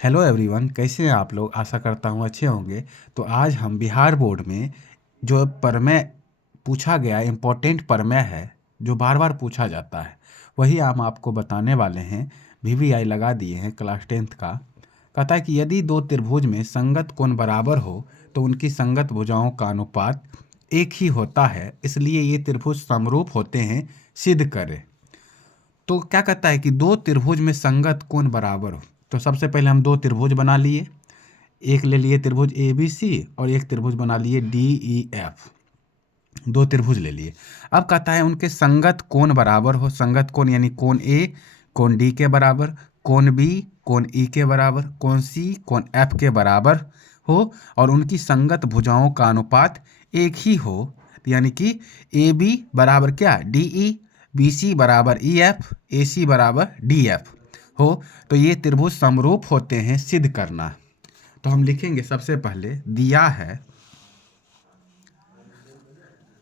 Hello everyone, कैसे हैं आप लोग। आशा करता हूँ अच्छे होंगे। तो आज हम बिहार बोर्ड में जो प्रमेय पूछा गया, इम्पोर्टेंट प्रमेय है जो बार बार पूछा जाता है, वही हम आपको बताने वाले हैं। वीवीआई लगा दिए हैं क्लास 10th का। कहता है कि यदि दो त्रिभुज में संगत कोण बराबर हो तो उनकी संगत भुजाओं का अनुपात एक ही होता है, इसलिए ये त्रिभुज समरूप होते हैं, सिद्ध करें। तो क्या कहता है कि दो त्रिभुज में संगत कोण बराबर हो। तो सबसे पहले हम दो त्रिभुज बना लिए। एक ले लिए त्रिभुज ए बी सी और एक त्रिभुज बना लिए डी ई एफ। दो त्रिभुज ले लिए। अब कहता है उनके संगत कोण बराबर हो। संगत कोण यानी कोण ए कोण डी के बराबर, कोण बी कोण ई के बराबर, कोण सी कोण एफ के बराबर हो, और उनकी संगत भुजाओं का अनुपात एक ही हो। यानी कि ए बी बराबर क्या, डी ई, बी सी बराबर ई एफ, ए सी बराबर डी एफ हो, तो ये त्रिभुज समरूप होते हैं, सिद्ध करना। तो हम लिखेंगे सबसे पहले दिया है,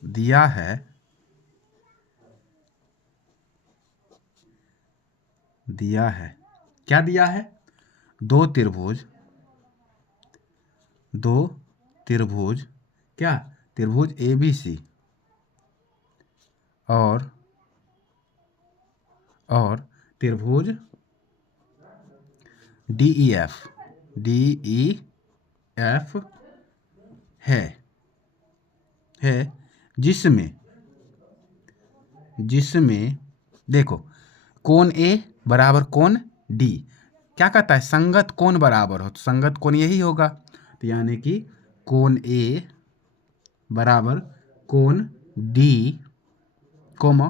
दिया है, दिया है, क्या दिया है, दो त्रिभुज, दो त्रिभुज, क्या, त्रिभुज ए बी सी और त्रिभुज D E F, D E F है जिसमें देखो कोण ए बराबर कोण डी। क्या कहता है, संगत कोण बराबर हो, तो संगत कोण यही होगा। तो यानी कि कोण ए बराबर कोण डी, कोमा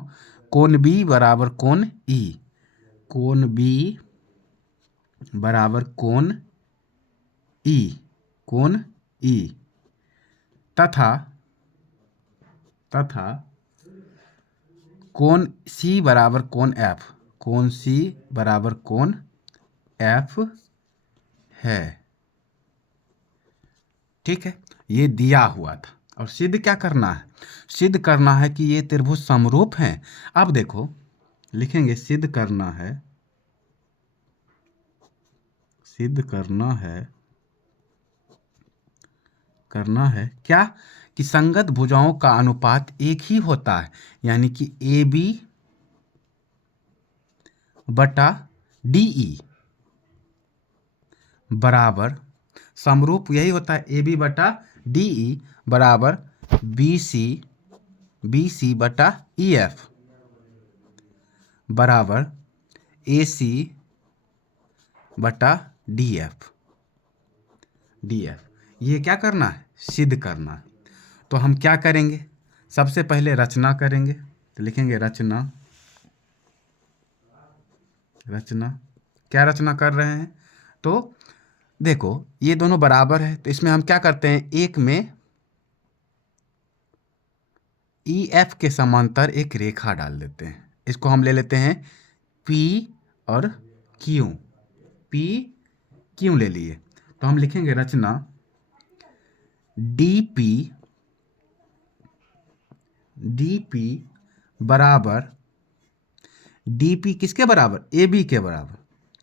कोण बी बराबर कोण ई, कोण बी बराबर कोण ई, कोण ई, तथा कोण सी बराबर कोण एफ, कोण सी बराबर कोण एफ है। ठीक है, ये दिया हुआ था। और सिद्ध क्या करना है, सिद्ध करना है कि ये त्रिभुज समरूप हैं। अब देखो लिखेंगे सिद्ध करना है, सिद्ध करना है क्या, कि संगत भुजाओं का अनुपात एक ही होता है। यानी कि ए बी बटा डी ई बराबर, समरूप यही होता है, ए बी बटा डी ई बराबर बी सी बटा ई एफ बराबर ए सी बटा डी एफ। ये क्या करना है, सिद्ध करना है। तो हम क्या करेंगे, सबसे पहले रचना करेंगे। तो लिखेंगे रचना, क्या रचना कर रहे हैं। तो देखो ये दोनों बराबर है, तो इसमें हम क्या करते हैं, एक में ई एफ के समांतर एक रेखा डाल देते हैं। इसको हम ले लेते हैं पी और क्यू ले लिए। तो हम लिखेंगे रचना डी पी बराबर, डी पी किसके बराबर, ए बी के बराबर।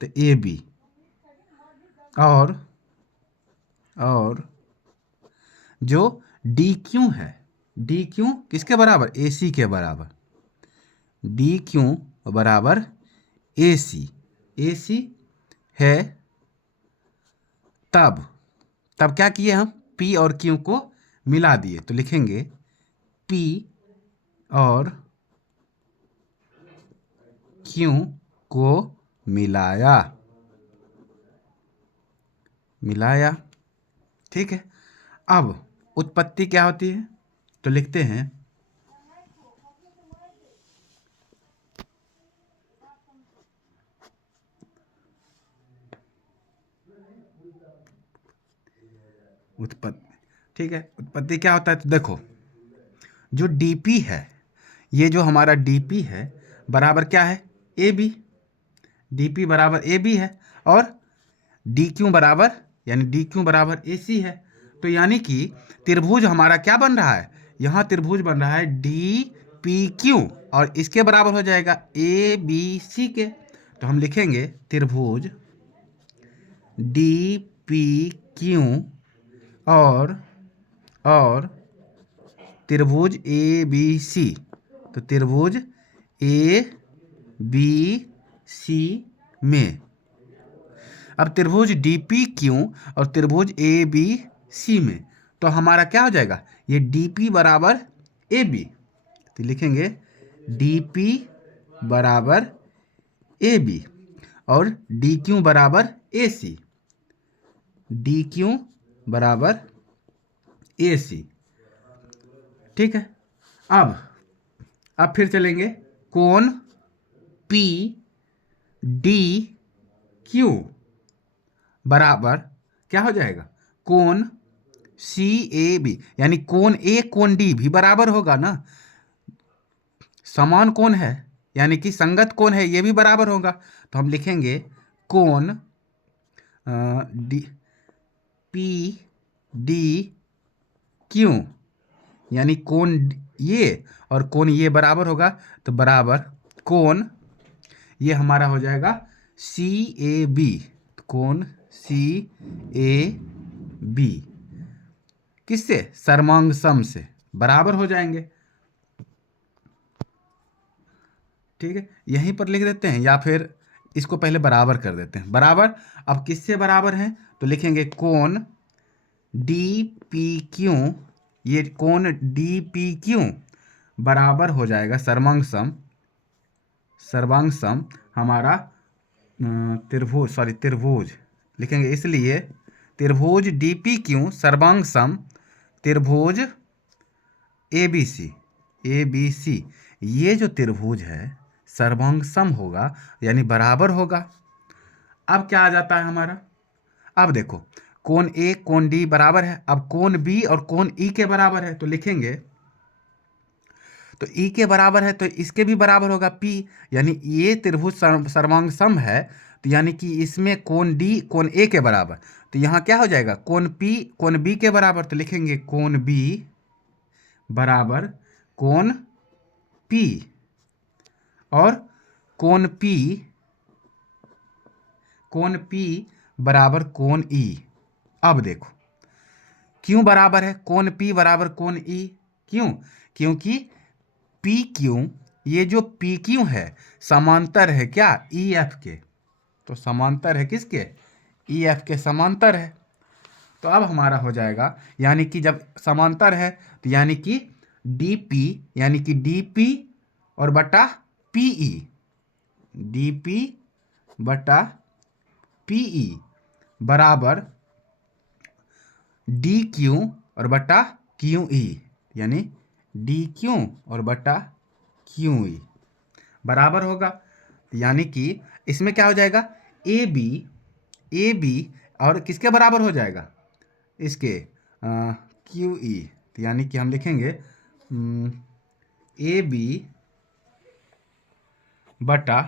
तो ए बी और जो डी क्यू है, डी क्यू किसके बराबर, ए सी के बराबर। डी क्यू बराबर ए सी है। तब क्या किए हम, पी और क्यू को मिला दिए। तो लिखेंगे पी और क्यू को मिलाया। ठीक है, अब उत्पत्ति क्या होती है, तो लिखते हैं उत्पत्ति। ठीक है, उत्पत्ति क्या होता है, तो देखो जो डीपी है, ये जो हमारा डीपी है बराबर क्या है, ए बी। डीपी बराबर ए बी है और डी क्यू बराबर, यानी डी क्यू बराबर ए सी है। तो यानी कि त्रिभुज हमारा क्या बन रहा है, यहाँ त्रिभुज बन रहा है डी पी क्यू और इसके बराबर हो जाएगा ए बी सी के। तो हम लिखेंगे त्रिभुज डी पी क्यू और त्रिभुज ए बी सी। तो त्रिभुज ए बी सी में, अब त्रिभुज डी पी क्यू और त्रिभुज ए बी सी में, तो हमारा क्या हो जाएगा, ये डी पी बराबर ए बी, तो लिखेंगे डी पी बराबर ए बी और डी क्यू बराबर ए सी, डी क्यू बराबर ए सी। ठीक है। अब फिर चलेंगे कोण पी डी क्यू बराबर क्या हो जाएगा, कोण सी ए बी, यानी कोण ए कोण डी भी बराबर होगा ना, समान कोण है यानी कि संगत कोण है, ये भी बराबर होगा। तो हम लिखेंगे कोण डी पी डी क्यू, यानी कोण ये और कोण ये बराबर होगा, तो बराबर कोण ये हमारा हो जाएगा सी ए बी, कोण सी ए बी किससे, सर्वांग सम से बराबर हो जाएंगे। ठीक है, यहीं पर लिख देते हैं या फिर इसको पहले बराबर कर देते हैं। बराबर अब किससे बराबर हैं, तो लिखेंगे कोण डी पी क्यू, ये कोण डी पी क्यू बराबर हो जाएगा सर्वांग सम हमारा त्रिभुज लिखेंगे, इसलिए त्रिभुज डी पी क्यू सर्वांग सम त्रिभुज ए बी सी, ये जो त्रिभुज है सर्वांग सम होगा यानी बराबर होगा। अब क्या आ जाता है हमारा, अब देखो कोण ए कोण डी बराबर है, अब कोण बी और कोण ई के बराबर है, तो लिखेंगे, तो ई के बराबर है तो इसके भी बराबर होगा पी, यानी ये त्रिभुज सर्वांग सम है, तो यानी कि इसमें कोण डी कोण ए के बराबर, तो यहाँ क्या हो जाएगा, कोण पी कोण बी के बराबर, तो लिखेंगे कोण बी बराबर कोण पी और कोण पी बराबर कोण ई। अब देखो क्यों बराबर है कोण पी बराबर कोण ई, क्यों, क्योंकि पी क्यू, ये जो पी क्यू है समांतर है क्या ई एफ के, तो समांतर है किसके, ई एफ के समांतर है। तो अब हमारा हो जाएगा, यानी कि जब समांतर है तो यानी कि डी पी, यानी कि डी पी और बटा पी ई, डी पी बटा पी ई बराबर डी क्यू और बटा क्यू ई, यानी डी क्यू और बटा क्यू ई बराबर होगा। यानी कि इसमें क्या हो जाएगा, ए बी और किसके बराबर हो जाएगा, इसके क्यू ई, तो यानी कि हम लिखेंगे ए बी बटा,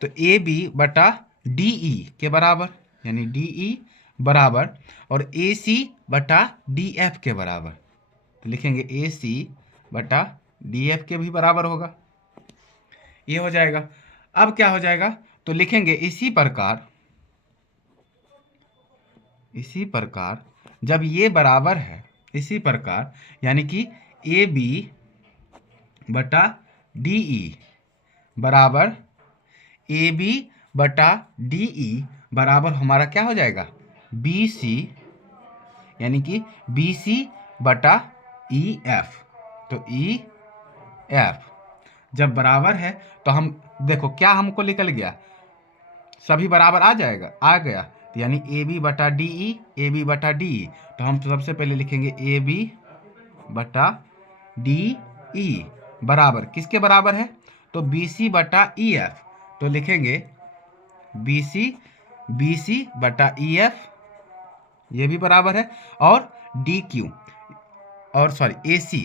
तो ए बी बटा डी ई के बराबर, यानी डी ई बराबर और ए सी बटा डी एफ के बराबर, तो लिखेंगे ए सी बटा डी एफ के भी बराबर होगा, ये हो जाएगा। अब क्या हो जाएगा, तो लिखेंगे इसी प्रकार जब ये बराबर है, इसी प्रकार यानी कि ए बी बटा डी ई बराबर ए बी बटा डी ई बराबर हमारा क्या हो जाएगा, बी सी, यानी कि बी सी बटा ई एफ, तो ई एफ जब बराबर है तो हम देखो क्या हमको निकल गया, सभी बराबर आ गया, तो यानी ए बी बटा डी ई, तो हम सबसे पहले लिखेंगे ए बी बटा डी ई बराबर किसके बराबर है, तो बी सी बटा ई एफ, तो लिखेंगे बी सी बटा ई एफ, ये भी बराबर है, और डी क्यू और ए सी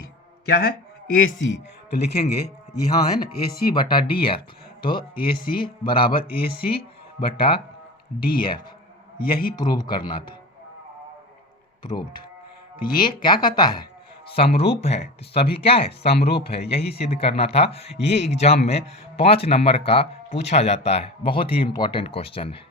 क्या है, ए सी, तो लिखेंगे यहाँ है ना ए सी बटा डी एफ, तो ए सी बराबर ए सी बटा डी एफ, यही प्रूव करना था, प्रूव्ड। तो ये क्या कहता है, समरूप है, तो सभी क्या है, समरूप है, यही सिद्ध करना था। ये एग्जाम में 5 नंबर का पूछा जाता है, बहुत ही इंपॉर्टेंट क्वेश्चन है।